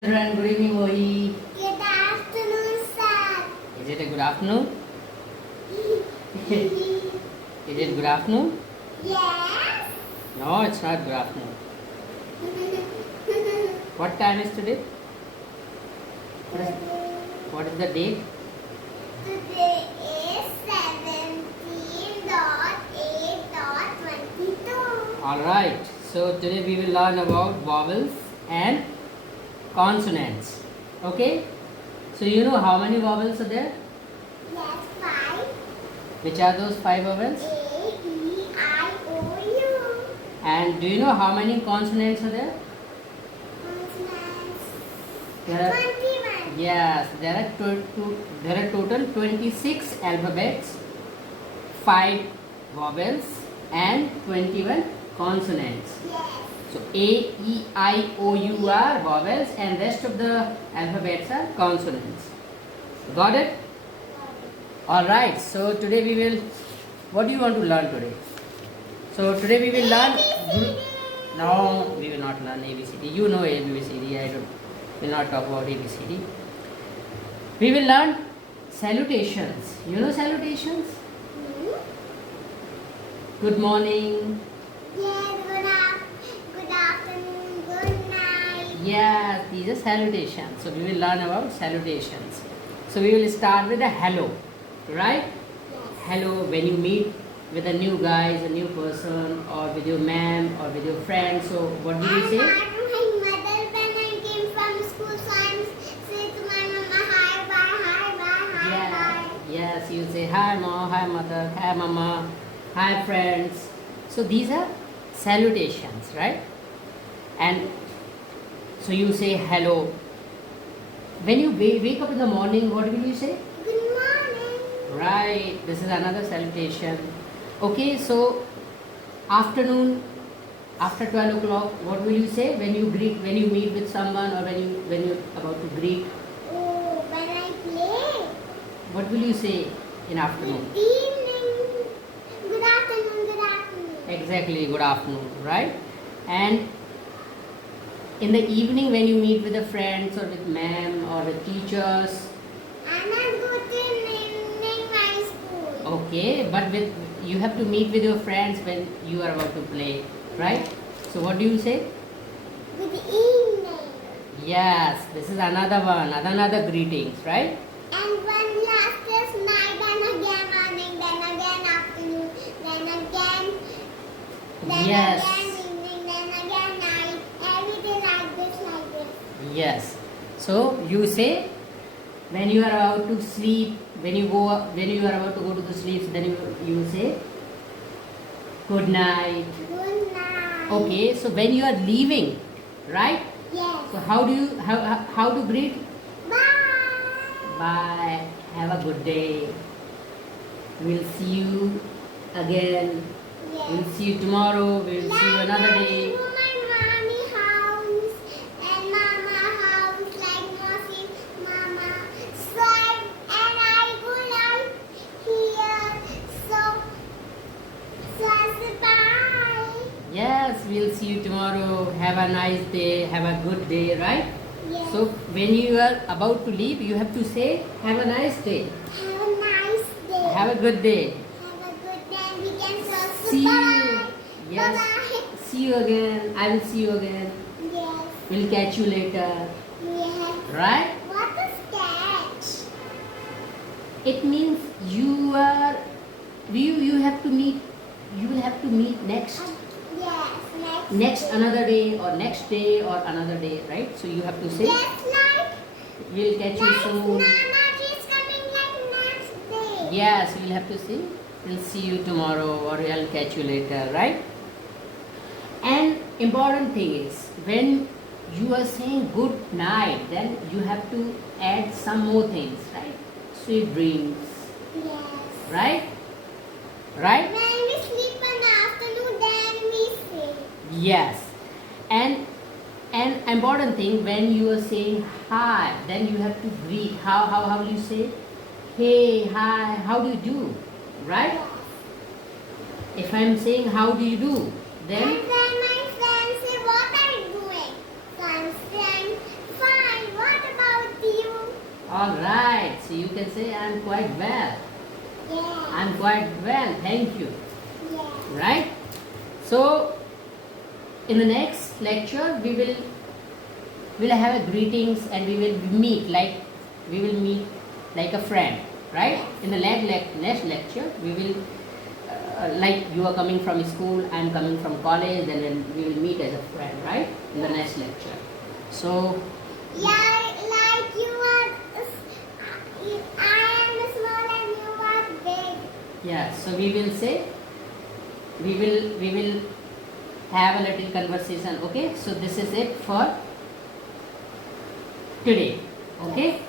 Children, good evening, Mohi. Good afternoon, sir. Is it a good afternoon? Is it good afternoon? Yes. No, it's not good afternoon. What time is today? What is the date? Today is 17.8.22. Alright, so today we will learn about vowels and consonants. Okay? So you know how many vowels are there? Yes, 5. Which are those 5 vowels? A, E, I, O, U. And do you know how many consonants are there? Consonants. There are 21. Yes, there are total 26 alphabets, 5 vowels and 21 consonants. Yes. So A, E, I, O, U are vowels and rest of the alphabets are consonants. Got it? Alright, so today we will, what do you want to learn today? So today we will learn, no, we will not learn ABCD. You know ABCD, I will not talk about ABCD. We will learn salutations. You know salutations? Good morning. Yes, good afternoon, good night. Yes, these are salutations. So we will learn about salutations. So we will start with a hello, right? Yes. Hello when you meet with a new guy, a new person, or with your ma'am or with your friend. So what do you say? My mother when I came from school, so I say to my mama, hi, bye, Yeah. bye. Yes, you say hi mom, hi mother, hi mama, hi friends. So these are salutations, right? And so you say hello. When you wake up in the morning, what will you say? Good morning. Right, this is another salutation. Okay, so afternoon, after 12 o'clock, what will you say when you meet with someone or when you're about to greet? Oh, when I play. What will you say in afternoon? Good evening. Good afternoon, good afternoon. Exactly, good afternoon, right? And in the evening when you meet with the friends or with ma'am or with teachers, And I'm good in my school. okay, but you have to meet with your friends when you are about to play, right? So what do you say? Good evening. Yes, this is another one, another greetings, right? And one last is night, then again morning, then again afternoon, then again, Yes. again evening, then again night. Everything like this, like this. Yes. So you say when you are about to sleep, when you are about to go to the sleep, then you say good night. Good night. Okay. So when you are leaving, right? Yes. So how to greet? Bye. Bye. Have a good day. We'll see you again. Yes. We'll see you tomorrow. We'll see you another day. Like my mommy house and mama house, like Mohi, mama. So I go like here. So I say bye. Yes, we'll see you tomorrow. Have a nice day. Have a good day, right? Yes. So when you are about to leave, you have to say, have a nice day. Have a nice day. Have a good day. Have a good day. We can say See you. bye. Yes. Bye. See you again. I will see you again. Yes. We'll catch you later. Yes. Right? What is catch? It means you have to meet. You will have to meet next Yes. next another day or next day or another day, right? So you have to say, Yes, like. we'll catch you soon. Nana, she's coming like next day. Yes, we'll have to say, we'll see you tomorrow or I'll catch you later, right? And important thing is, when you are saying good night, then you have to add some more things, right? Sweet dreams, Yes. right? Right? When we sleep in the afternoon, then we sleep. Yes. And an important thing, when you are saying hi, then you have to greet. How will you say? Hey, hi, how do you do? Right? Yes. If I'm saying how do you do, then And then my friends say, what are you doing? So I'm saying, fine. All right. So you can say I'm quite well. Yeah. I'm quite well. Thank you. Yeah. Right? So in the next lecture we'll have a greetings and we will meet like a friend, right? In the next lecture we will like you are coming from school, I'm coming from college, then we will meet as a friend, right? In the next lecture. So Yeah, like you are, I am small and you are big. yeah, so we will say we will have a little conversation. Okay, so this is it for today. Okay.